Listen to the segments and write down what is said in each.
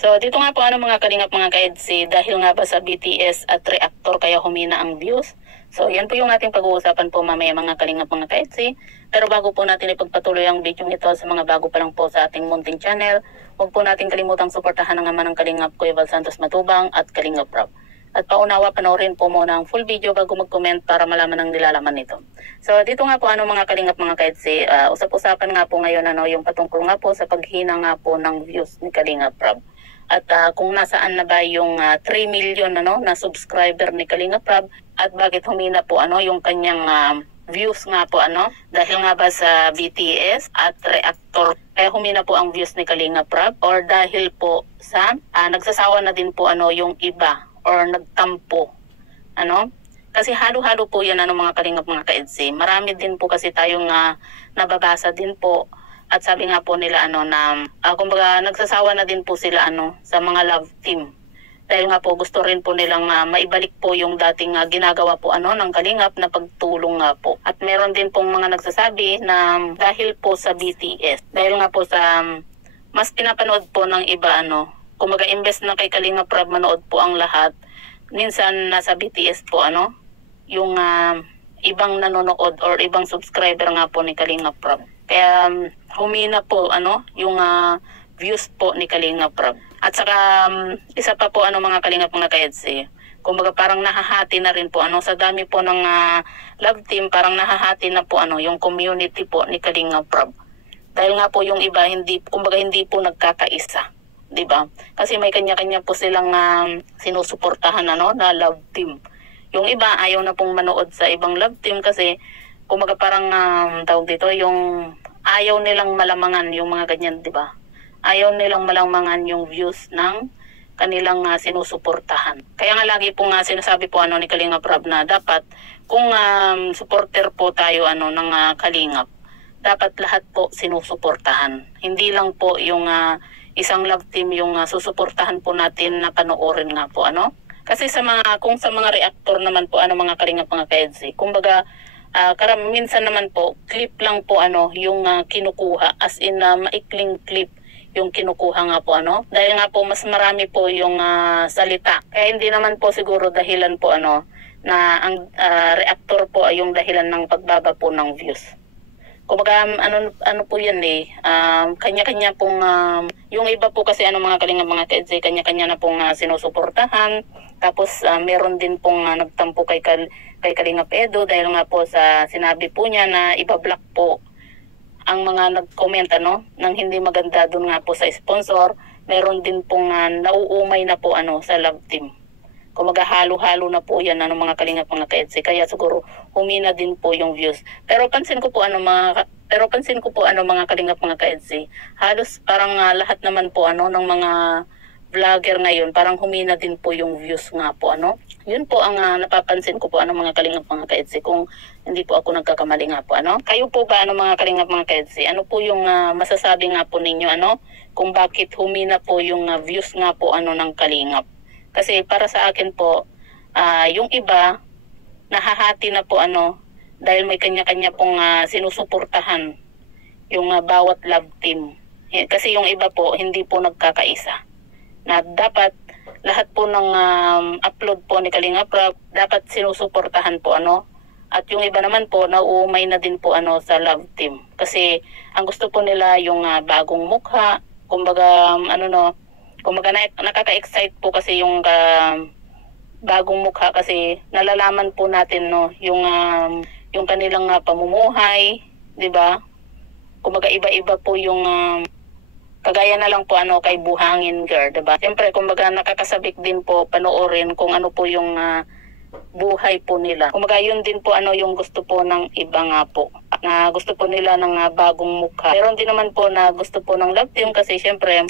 So dito nga po mga kalingap mga ka-EDC, dahil nga ba sa BTS at reactor kaya humina ang views. So yan po yung ating pag-uusapan po mamaya mga kalingap mga ka-EDC. Pero bago po natin ipagpatuloy ang video ito sa mga bago pa lang po sa ating munting channel, huwag po natin kalimutang suportahan ang ama ng Kalingap Kuya Val Santos Matubang at Kalingap Rob. At paunawa, panoorin po muna ang full video bago mag-comment para malaman ang nilalaman nito. So dito nga po mga kalingap mga ka-EDC, usap-usapan nga po ngayon yung patungkol nga po sa paghina nga po ng views ni Kalingap Rob. At kung nasaan na ba yung 3 million na subscriber ni Kalingap Rob at bakit humina po yung kanyang views nga po dahil nga ba sa BTS at reactor kaya humina po ang views ni Kalingap Rob, or dahil po sa nagsasawa na din po yung iba or nagtampo kasi halo-halo po yan mga kalingap mga ka-EDC. Marami din po kasi tayong nababasa din po at sabi nga po nila na kumbaga nagsasawa na din po sila sa mga love team dahil nga po gusto rin po nilang maibalik po yung dating ginagawa po ng Kalingap na pagtulong nga po. At meron din pong mga nagsasabi na dahil po sa BTS, dahil nga po sa mas pinapanood po ng iba kumbaga imbes na kay Kalingap Rob manood po ang lahat, minsan nasa BTS po yung ibang nanonood or ibang subscriber nga po ni Kalingap Rob. Kaya humina po yung views po ni Kalingap Rob. At saka isa pa po mga kalingap mga ka-EDC, kumbaga parang nahahati na rin po sa dami po ng love team, parang nahahati na po yung community po ni Kalingap Rob. Dahil nga po yung iba hindi po nagkakaisa, 'di ba? Kasi may kanya-kanya po silang sinusuportahan na love team. Yung iba ayaw na pong manood sa ibang love team kasi kumbaga parang tawag dito yung ayaw nilang malamangan yung mga ganyan, 'di ba? Ayaw nilang malamangan yung views ng kanilang sinusuportahan. Kaya nga lagi po sinasabi po ni Kalingap Rob na dapat kung supporter po tayo ng Kalingap, dapat lahat po sinusuportahan. Hindi lang po yung isang love team yung susuportahan po natin na panoorin nga po Kasi kung sa mga reactor naman po mga Kalingap mga ka-EDC, kumbaga minsan naman po clip lang po yung kinukuha, as in maikling clip yung kinukuha nga po dahil nga po mas marami po yung salita. Kaya hindi naman po siguro dahilan po na ang reactor po ay yung dahilan ng pagbaba po ng views. Kumbaga ano po yan kanya-kanya pong yung iba po kasi mga kalingap mga ka-EDC, kanya-kanya na pong sinusuportahan. Tapos meron din pong nagtampo kay Kalingap Edo dahil nga po sa sinabi po niya na iba-block po ang mga nag-comment nang hindi maganda doon nga po sa sponsor. Meron din pong nauumay na po sa love team. Kumaga halo-halo na po yan mga kalingap mga ka-EDC, kaya siguro humina din po yung views. Pero pansin ko po mga kalingap mga ka-EDC, halos parang lahat naman po ng mga vlogger ngayon parang humina din po yung views nga po Yun po ang napapansin ko po mga kalingap mga ka-EDC, kung hindi po ako nagkakamali nga po Kayo po ba mga kalingap mga ka-EDC, ano po yung masasabi nga po ninyo kung bakit humina po yung views nga po ng Kalingap? Kasi para sa akin po yung iba nahahati na po dahil may kanya-kanya pong sinusuportahan yung bawat love team. Kasi yung iba po hindi po nagkakaisa. Na dapat lahat po ng upload po ni Kalingap Rob dapat sinusuportahan po at yung iba naman po nauumay na din po sa love team kasi ang gusto po nila yung bagong mukha, kumbaga kumbaga nakaka-excite po kasi yung bagong mukha kasi nalalaman po natin yung kanilang pamumuhay, 'di ba? Kumbaga iba-iba po yung kagaya na lang po kay Buhangin Girl, diba? Siyempre, kumbaga nakakasabik din po panoorin kung ano po yung buhay po nila. Kumbaga yun din po yung gusto po ng iba nga po. Na gusto po nila ng bagong mukha. Meron din naman po na gusto po ng love team kasi siyempre,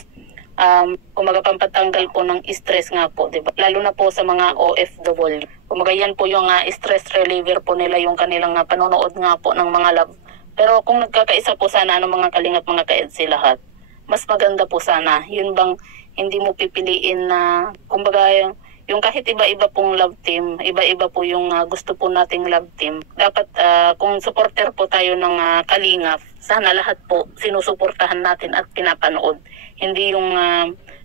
kumbaga pampatanggal po ng stress nga po, diba? Lalo na po sa mga OFW. Kumbaga yan po yung stress reliever po nila, yung kanilang panonood nga po ng mga love. Pero kung nagkakaisa po sana mga kalingap mga ka-EDC lahat, mas maganda po sana. Yun bang hindi mo pipiliin na kumbaga yung kahit iba-iba pong love team, iba-iba po yung gusto po nating love team. Dapat kung supporter po tayo ng Kalingap, sana lahat po sinusuportahan natin at pinapanood. Hindi yung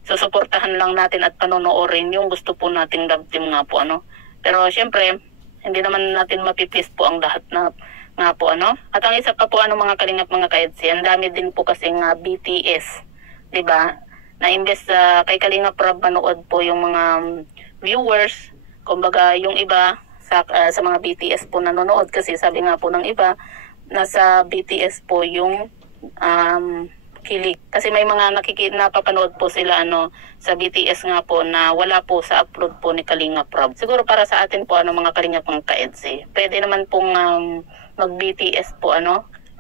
susuportahan lang natin at panonoorin yung gusto po nating love team nga po ano. Pero syempre, hindi naman natin mapipis po ang lahat na nga po ano. At ang isa pa po ano mga kalingap mga kaedsi, ang dami din po kasing BTS, 'di ba? Na imbes kay Kalingap Rob manood po yung mga viewers, kumbaga yung iba sa mga BTS po nanonood kasi sabi nga po ng iba nasa BTS po yung kilig. Kasi may mga napapanood po sila sa BTS nga po na wala po sa upload po ni Kalingap Rob. Siguro para sa atin po mga Kalingap mga ka-EDSI, pwede naman pong mag BTS po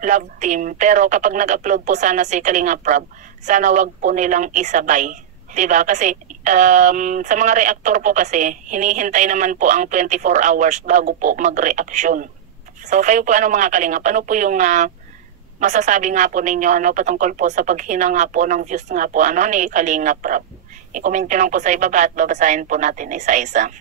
love team, pero kapag nag-upload po sana si Kalingap Rob, sana wag po nilang isabay. 'Di ba? Kasi sa mga reactor po kasi hinihintay naman po ang 24 hours bago po mag-reaction. So kayo po mga Kalingap, ano po yung masasabi nga po ninyo patungkol po sa paghina nga po ng views nga po ni Kalingap Rob? I-comment nyo lang po sa ibaba at babasahin po natin isa-isa.